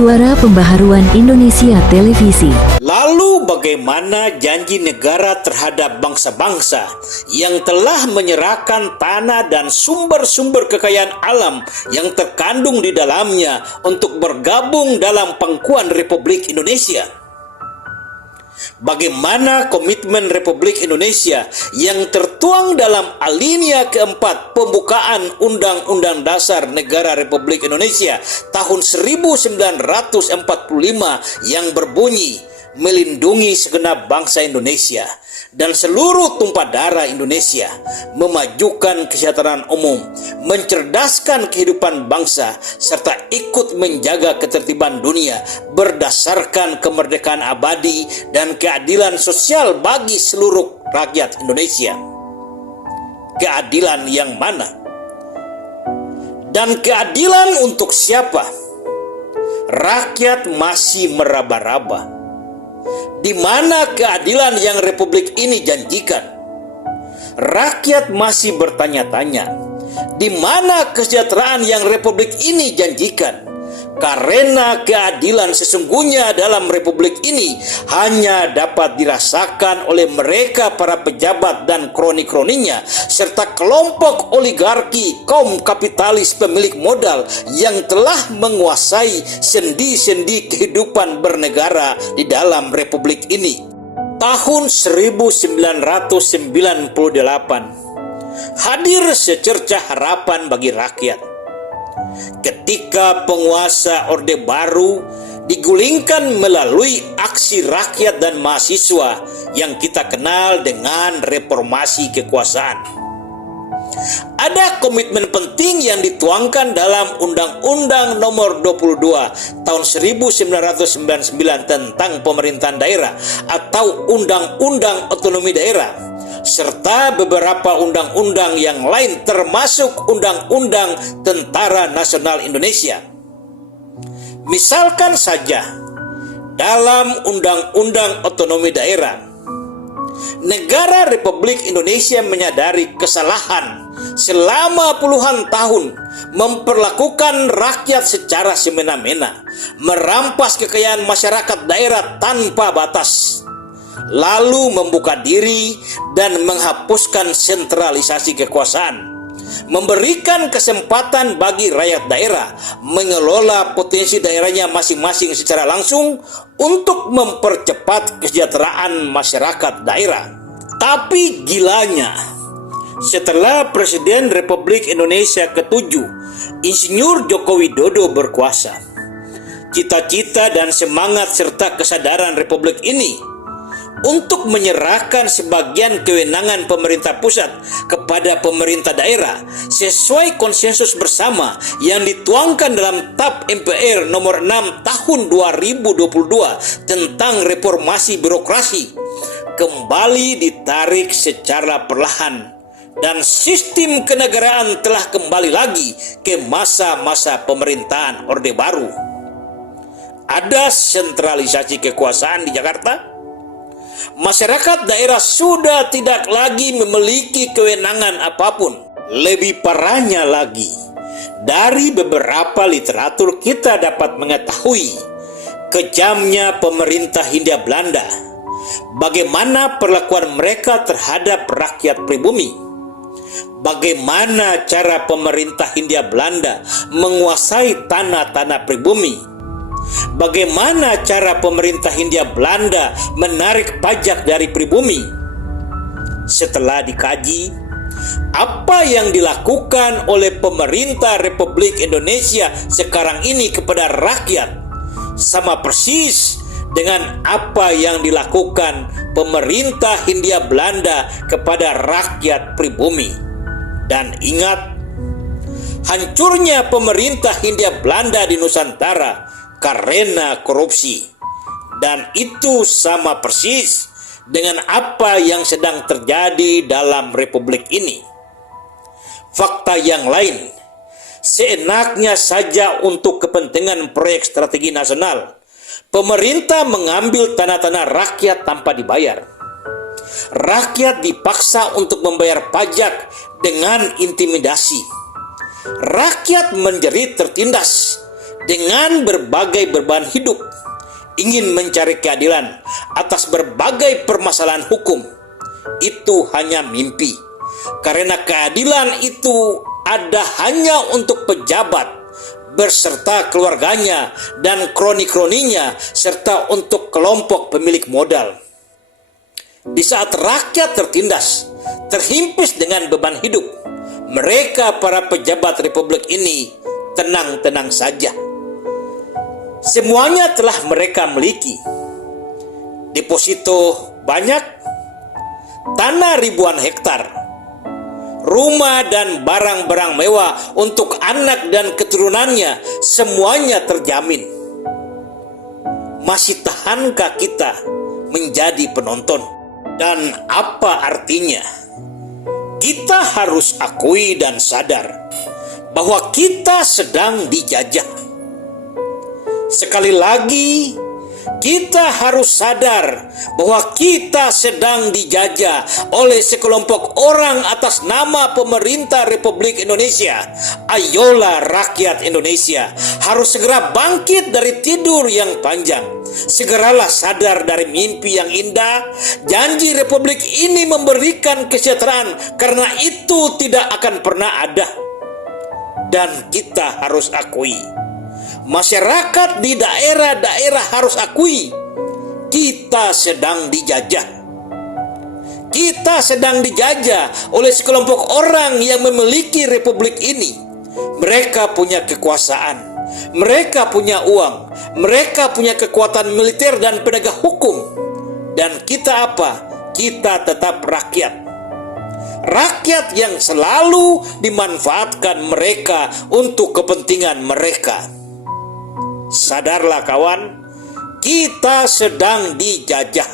Suara Pembaharuan Indonesia Televisi. Lalu bagaimana janji negara terhadap bangsa-bangsa yang telah menyerahkan tanah dan sumber-sumber kekayaan alam yang terkandung di dalamnya untuk bergabung dalam pangkuan Republik Indonesia? Bagaimana komitmen Republik Indonesia yang tertuang dalam alinea keempat pembukaan Undang-Undang Dasar Negara Republik Indonesia tahun 1945 yang berbunyi melindungi segenap bangsa Indonesia dan seluruh tumpah darah Indonesia, memajukan kesejahteraan umum, mencerdaskan kehidupan bangsa, serta ikut menjaga ketertiban dunia berdasarkan kemerdekaan abadi dan keadilan sosial bagi seluruh rakyat Indonesia. Keadilan yang mana? Dan keadilan untuk siapa? Rakyat masih meraba-raba. Di mana keadilan yang Republik ini janjikan? Rakyat masih bertanya-tanya, di mana kesejahteraan yang Republik ini janjikan? Karena keadilan sesungguhnya dalam Republik ini hanya dapat dirasakan oleh mereka para pejabat dan kroni-kroninya serta kelompok oligarki kaum kapitalis pemilik modal yang telah menguasai sendi-sendi kehidupan bernegara di dalam Republik ini. Tahun 1998 hadir secercah harapan bagi rakyat. Ketika penguasa Orde Baru digulingkan melalui aksi rakyat dan mahasiswa yang kita kenal dengan reformasi kekuasaan. Ada komitmen penting yang dituangkan dalam Undang-Undang Nomor 22 Tahun 1999 tentang Pemerintahan Daerah atau Undang-Undang Otonomi Daerah, serta beberapa undang-undang yang lain termasuk Undang-Undang Tentara Nasional Indonesia. Misalkan saja dalam Undang-Undang Otonomi Daerah, negara Republik Indonesia menyadari kesalahan selama puluhan tahun memperlakukan rakyat secara semena-mena, merampas kekayaan masyarakat daerah tanpa batas, lalu membuka diri dan menghapuskan sentralisasi kekuasaan, memberikan kesempatan bagi rakyat daerah mengelola potensi daerahnya masing-masing secara langsung untuk mempercepat kesejahteraan masyarakat daerah. Tapi gilanya, setelah Presiden Republik Indonesia ke-7, Insinyur Joko Widodo berkuasa, cita-cita dan semangat serta kesadaran Republik ini untuk menyerahkan sebagian kewenangan pemerintah pusat kepada pemerintah daerah sesuai konsensus bersama yang dituangkan dalam TAP MPR nomor 6 tahun 2022 tentang reformasi birokrasi kembali ditarik secara perlahan dan sistem kenegaraan telah kembali lagi ke masa-masa pemerintahan Orde Baru. Ada sentralisasi kekuasaan di Jakarta. Masyarakat daerah sudah tidak lagi memiliki kewenangan apapun. Lebih parahnya lagi, dari beberapa literatur kita dapat mengetahui kejamnya pemerintah Hindia Belanda, bagaimana perlakuan mereka terhadap rakyat pribumi, bagaimana cara pemerintah Hindia Belanda menguasai tanah-tanah pribumi, bagaimana cara pemerintah Hindia Belanda menarik pajak dari pribumi. Setelah dikaji, apa yang dilakukan oleh pemerintah Republik Indonesia sekarang ini kepada rakyat sama persis dengan apa yang dilakukan pemerintah Hindia Belanda kepada rakyat pribumi. Dan ingat, hancurnya pemerintah Hindia Belanda di Nusantara karena korupsi, dan itu sama persis dengan apa yang sedang terjadi dalam Republik ini. Fakta yang lain, seenaknya saja untuk kepentingan proyek strategi nasional, pemerintah mengambil tanah-tanah rakyat tanpa dibayar. Rakyat dipaksa untuk membayar pajak dengan intimidasi. Rakyat menjerit tertindas dengan berbagai beban hidup, ingin mencari keadilan atas berbagai permasalahan hukum, itu hanya mimpi. Karena keadilan itu ada hanya untuk pejabat berserta keluarganya dan kroni-kroninya, serta untuk kelompok pemilik modal. Di saat rakyat tertindas, terhimpit dengan beban hidup, mereka para pejabat republik ini tenang-tenang saja. Semuanya telah mereka miliki. Deposito banyak, tanah ribuan hektar, rumah dan barang-barang mewah untuk anak dan keturunannya, semuanya terjamin. Masih tahankah kita menjadi penonton? Dan apa artinya? Kita harus akui dan sadar bahwa kita sedang dijajah. Sekali lagi, kita harus sadar bahwa kita sedang dijajah oleh sekelompok orang atas nama pemerintah Republik Indonesia. Ayolah rakyat Indonesia harus segera bangkit dari tidur yang panjang. Segeralah sadar dari mimpi yang indah. Janji Republik ini memberikan kesejahteraan, karena itu tidak akan pernah ada. Dan kita harus akui, masyarakat di daerah-daerah harus akui, kita sedang dijajah. Kita sedang dijajah oleh sekelompok orang yang memiliki republik ini. Mereka punya kekuasaan, mereka punya uang, mereka punya kekuatan militer dan penegak hukum. Dan kita apa? Kita tetap rakyat. Rakyat yang selalu dimanfaatkan mereka untuk kepentingan mereka. Sadarlah kawan, kita sedang dijajah.